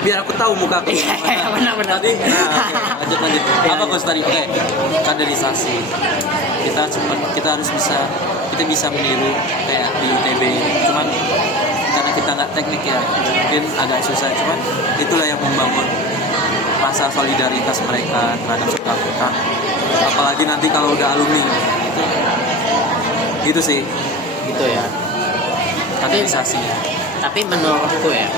biar aku tahu muka aku. Benar-benar. Tadi, lanjut. Apa Gus tadi? Oke, kaderisasi. Kita bisa meniru kayak di UTB. Cuman karena kita nggak teknik ya, mungkin agak susah. Cuman itulah yang membangun rasa solidaritas mereka terhadap bersangkutan. Apalagi nanti kalau udah alumni, itu sih. Gitu ya. Kaderisasinya. Tapi menurutku ya,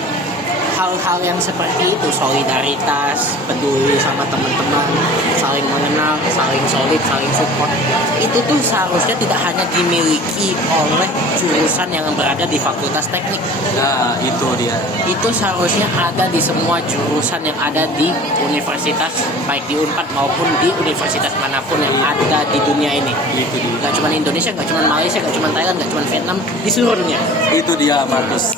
hal-hal yang seperti itu, solidaritas, peduli sama teman-teman, saling mengenal, saling solid, saling support, itu tuh seharusnya tidak hanya dimiliki oleh jurusan yang berada di fakultas teknik. Nah, itu dia. Itu seharusnya ada di semua jurusan yang ada di universitas, baik di Unpad maupun di universitas manapun yang ada di dunia ini. Itu dia. Gak cuma Indonesia, gak cuma Malaysia, gak cuma Thailand, gak cuma Vietnam, di seluruh dunia. Itu dia Markus.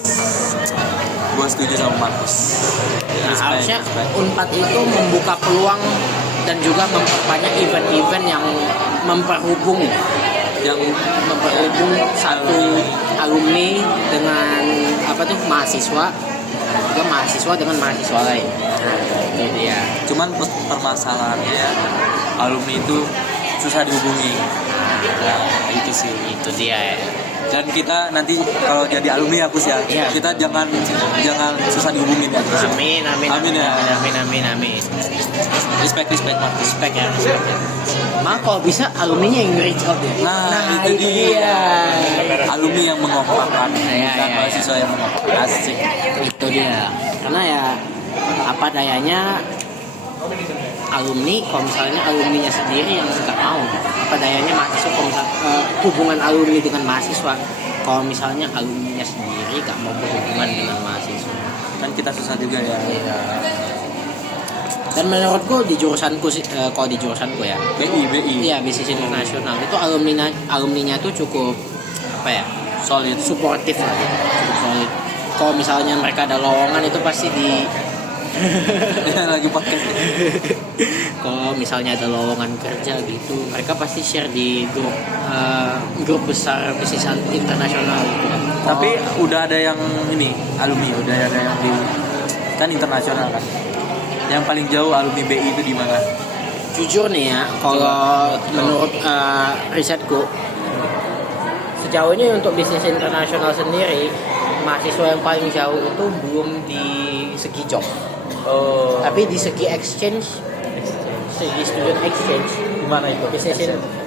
Gue setuju sama Markus. Nah, harusnya Unpad itu membuka peluang dan juga memperbanyak event-event yang memperhubung satu alumni dengan mahasiswa, juga mahasiswa dengan mahasiswa lain. Nah, itu dia. Cuman permasalahannya alumni itu susah dihubungi. Nah, itu sih. Itu dia ya. Dan kita nanti kalau jadi alumni aku sih ya, kita jangan susah dihubungin ya. Amin ya. Amin. Respect Markus. Respect ya. Maka kalau bisa alumninya yang reach out ya. Nah, itu dia. Alumni yang mengompakkan, bukan mahasiswa yang mengompakkan. Asik. Itu dia. Karena ya apa dayanya alumni, kalau misalnya alumninya sendiri yang nggak mau, apa dayanya mahasiswa kalau hubungan alumni dengan mahasiswa, kalau misalnya alumninya sendiri nggak mau berhubungan dengan mahasiswa, kan kita susah juga ya. Dan menurutku di jurusanku kalau di jurusanku ya BI iya, bisnis internasional itu alumninya tuh cukup solid, suportif lah, cukup solid. Kalau misalnya mereka ada lowongan itu pasti lagi podcast. Kalau misalnya ada lowongan kerja gitu, mereka pasti share di grup besar bisnis internasional gitu. Tapi udah ada yang alumni, udah ada yang kan internasional kan. Yang paling jauh alumni BI itu di mana? Jujur nih ya, kalau menurut risetku, sejauh ini untuk bisnis internasional sendiri, mahasiswa yang paling jauh itu belum di segi job. Tapi di segi segi student exchange, Gimana itu?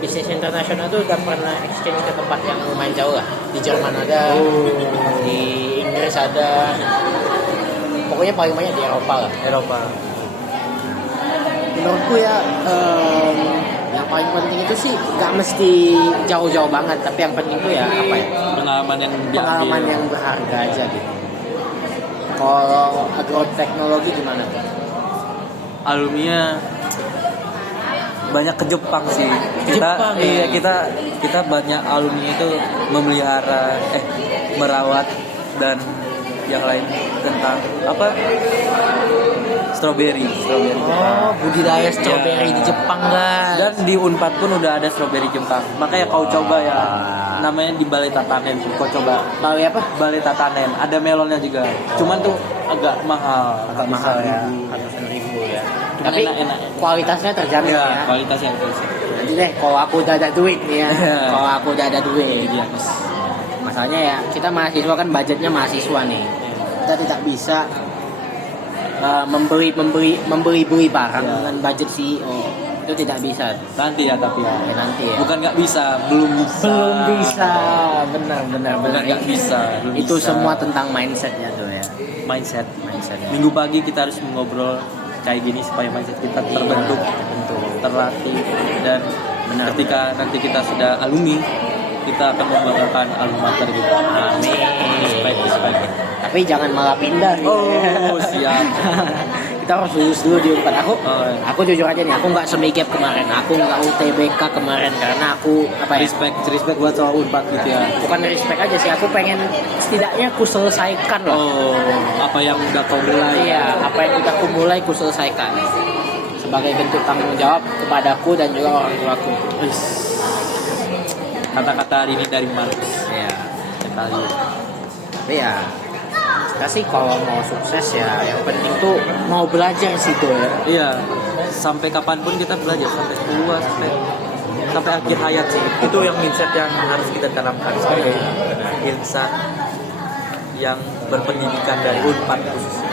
bisnis internasional tuh udah pernah exchange ke tempat yang lumayan jauh lah. Di Jerman ada, di Inggris ada, pokoknya paling banyak di Eropa lah. Menurutku ya, yang paling penting itu sih nggak mesti jauh-jauh banget, tapi yang penting tuh ya pengalaman yang berharga aja gitu. Kalau agroteknologi gimana tuh? Alumninya banyak ke Jepang sih. Kita banyak alumni itu merawat dan yang lain tentang strawberry. Budidaya strawberry di Jepang guys. Dan di Unpad pun udah ada strawberry Jepang. Makanya kau coba ya. Namanya di Balai Tatanen. Kau coba. Balai apa? Balai Tatanen. Ada melonnya juga. Cuman tuh agak mahal. Agak mahal ya. 100.000 ya. Tapi enak. Kualitasnya terjamin ya. Kualitasnya terjamin. Nanti deh kalau aku udah ada duit nih ya. Kalau aku udah ada duit. Iya. Masalahnya ya kita mahasiswa kan budgetnya mahasiswa nih. Kita tidak bisa membeli barang dengan budget CEO. Itu tidak bisa. Nanti ya tapi ya. Nanti ya. Bukan nggak bisa, belum bisa. Benar. Bukan nggak bisa. Itu semua tentang mindsetnya tuh ya. Mindset. Minggu pagi kita harus ngobrol kayak gini supaya mindset kita terbentuk, terlatih, dan ketika nanti kita sudah alumni, kita akan membanggakan alma mater gitu. Amin. Respect. Tapi jangan malah pindah. Oh, siap. Kita harus lulus dulu di Unpad. Aku jujur aja nih, aku nggak semikap kemarin. Aku nggak UTBK kemarin karena aku respect buat soal Unpad gitu ya. Bukan respect aja sih, aku pengen setidaknya aku selesaikan lah. Apa yang udah kau mulai? Iya, apa yang udah aku mulai aku selesaikan. Sebagai bentuk tanggung jawab kepadaku dan juga orang tuaku. Kata-kata hari ini dari Markus. Iya. Sekali. Tapi ya sih kalau mau sukses ya yang penting tuh mau belajar sih tuh ya. Iya, sampai kapanpun kita belajar, sampai tua, sampai akhir hayat sih. Itu yang mindset yang harus kita tanamkan sebagai insan yang berpendidikan dari Unpad khususnya.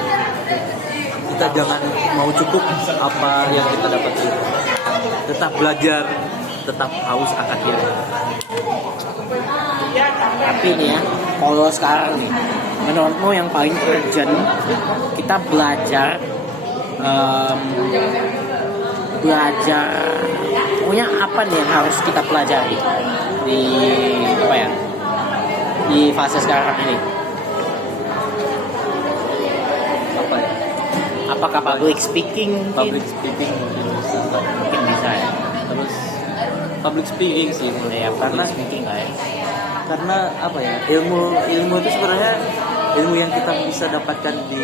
Kita jangan mau cukup apa yang kita dapat itu. Tetap belajar, tetap haus akan ilmu. Tapi nih ya, kalau sekarang nih, menurutmu yang paling urgent kita belajar pokoknya apa nih yang harus kita pelajari di apa ya di fase sekarang ini? Apa ya? Apakah public speaking mungkin? Public speaking Mungkin bisa ya. terus public speaking sih Ya, karena public speaking lah ya. karena apa ya, ilmu itu sebenarnya ilmu yang kita bisa dapatkan di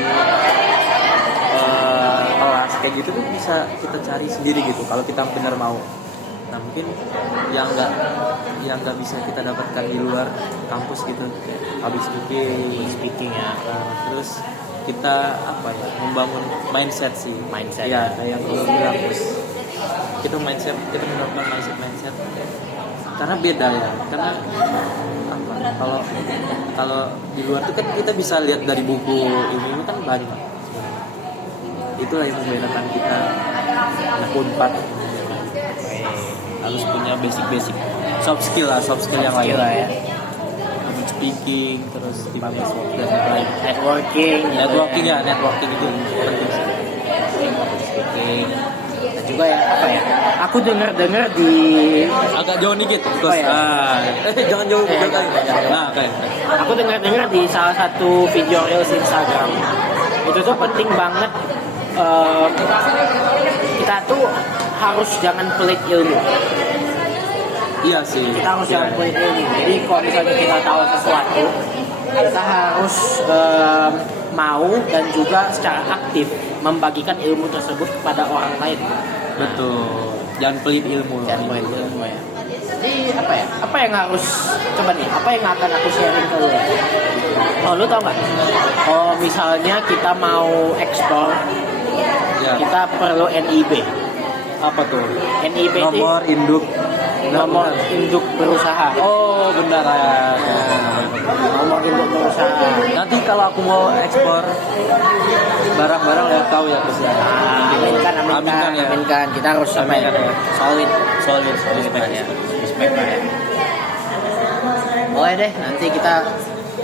kelas kayak gitu tuh bisa kita cari sendiri gitu kalau kita benar mau. Nah mungkin yang nggak bisa kita dapatkan di luar kampus gitu, public speaking ya. Terus kita apa ya, membangun mindset ya kayak yang kamu bilang, terus kita menerapkan mindset karena beda ya, karena apa, kalau di luar itu kan kita bisa lihat dari buku ini kan banyak. Itulah yang membedakan kita anak Unpad. Harus punya basic soft skill yang lain lah ya. public speaking, terus tim network dan lain-lain. Networking itu penting sih. public speaking. Dan juga ya apa ya? Aku dengar di Agak jauh dikit, Oh, ya. jangan jauh Ya, kan. jangan. Nah, kayak Aku dengar di salah satu video reels Instagram itu tuh penting banget kita tuh harus jangan pelit ilmu. iya sih. Kita harus jangan pelit ilmu. Jadi kalau misalnya kita tahu sesuatu, kita harus mau dan juga secara aktif membagikan ilmu tersebut kepada orang lain. Betul. Jangan pelit ilmu. Jangan pelit ilmu ya. Jadi apa ya? Apa yang harus coba nih? Apa yang akan aku sharing ke lu? Oh, lu tau nggak? Kalau misalnya kita mau ekspor, Ya. kita perlu NIB. Apa tuh? NIB itu nomor induk berusaha. Oh, benar ya. Nomor induk berusaha. Nanti kalau aku mau ekspor barang-barang lewat kau ya, Gus ya. Aminkan. Kita harus sampai Aminkan, ya. solid ya. Respect lah ya. Boleh deh, nanti kita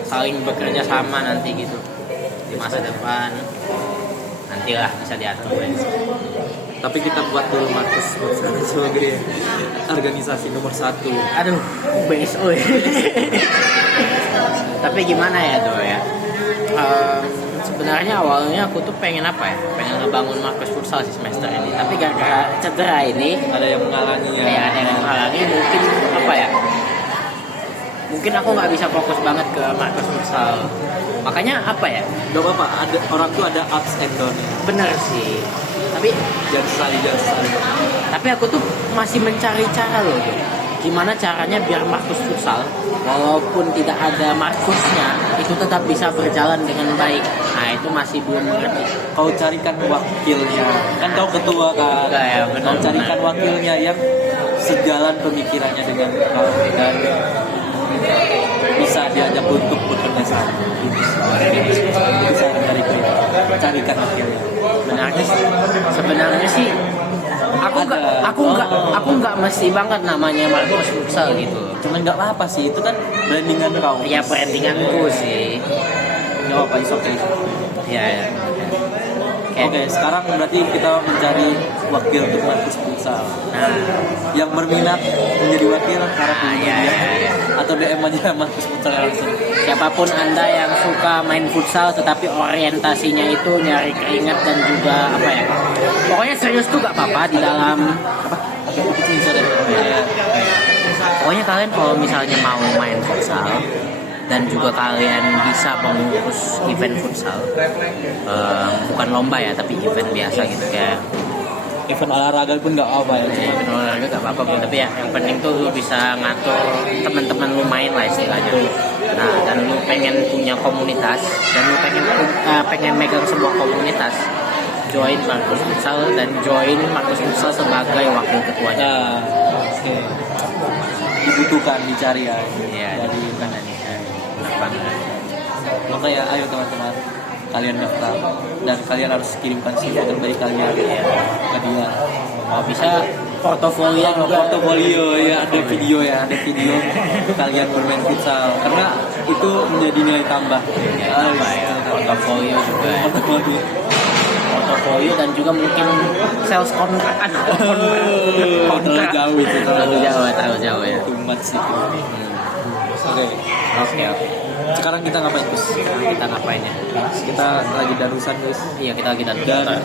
saling bekerja sama nanti gitu di masa depan. Nantilah bisa diatur ya. Tapi kita buat dulu Markus sebagai organisasi nomor 1. Aduh, BSO ya. Tapi gimana ya tuh ya? Sebenarnya awalnya aku tuh pengen apa ya? Pengen ngebangun Markus Futsal di semester ini. Tapi gara-gara cedera ini Ada yang menghalangi ya. ada yang menghalangi, mungkin apa ya? Mungkin aku nggak bisa fokus banget ke Markus Futsal. Makanya apa ya? Gak apa-apa, ada orang tuh ada ups and down ya. Bener sih. Tapi Jangan sesali. Tapi aku tuh masih mencari cara loh tuh. Gimana caranya biar Markus Futsal walaupun tidak ada Markusnya itu tetap bisa berjalan dengan baik. Nah itu masih belum mengerti. Kau carikan wakilnya. Kan kau ketua kan. Enggak ya, benar. Kau carikan wakilnya yang sejalan pemikirannya dengan kau dan bisa diajak untuk bekerja sama. Itu saran dariku ya. Carikan wakilnya. Sebenarnya sih aku nggak mesti banget namanya Markus Futsal gitu. Cuman nggak apa-apa sih, itu kan brandingan kau. Ya brandinganku sih. Nggak apa-apa, is okay. Ya. Oke, sekarang berarti kita mencari wakil untuk Markus Futsal. Nah, Yang berminat menjadi wakil harap ya. atau DM aja Markus Futsal langsung. Siapapun Anda yang suka main futsal tetapi orientasinya itu nyari keringat dan juga apa ya? Pokoknya serius tuh gak apa-apa di dalam apa? Pokoknya kalian kalau misalnya mau main futsal dan juga kalian bisa mengurus event futsal, bukan lomba ya tapi event biasa gitu kayak Event olahraga pun nggak apa ya. event olahraga gak apa-apa, tapi ya yang penting tuh lu bisa ngatur teman-teman lu main lah istilahnya. Nah, dan lu pengen punya komunitas dan lu pengen megang sebuah komunitas, join Markus Futsal dan join Markus Futsal sebagai wakil ketuanya. Nah, oke. Dibutuhkan, dicari ya. Iya, Jadi bukan dari cari. Benar banget. makanya ayo teman-teman, kalian daftar dan kalian harus kirimkan CV terbaik kalian ke dia. Oh, bisa portofolio juga. Portofolio ya, ada video kalian bermain futsal karena itu menjadi nilai tambah. Apa ya, portofolio juga ya. Portofolio dan juga mungkin sales kontrak. Terlalu jauh itu, Terlalu jauh ya. Too much sih. Oke. Oke. Sekarang kita ngapain, Gus? Kita ngapain ya? Kita lagi darusan, Gus. Iya, kita lagi Dan dan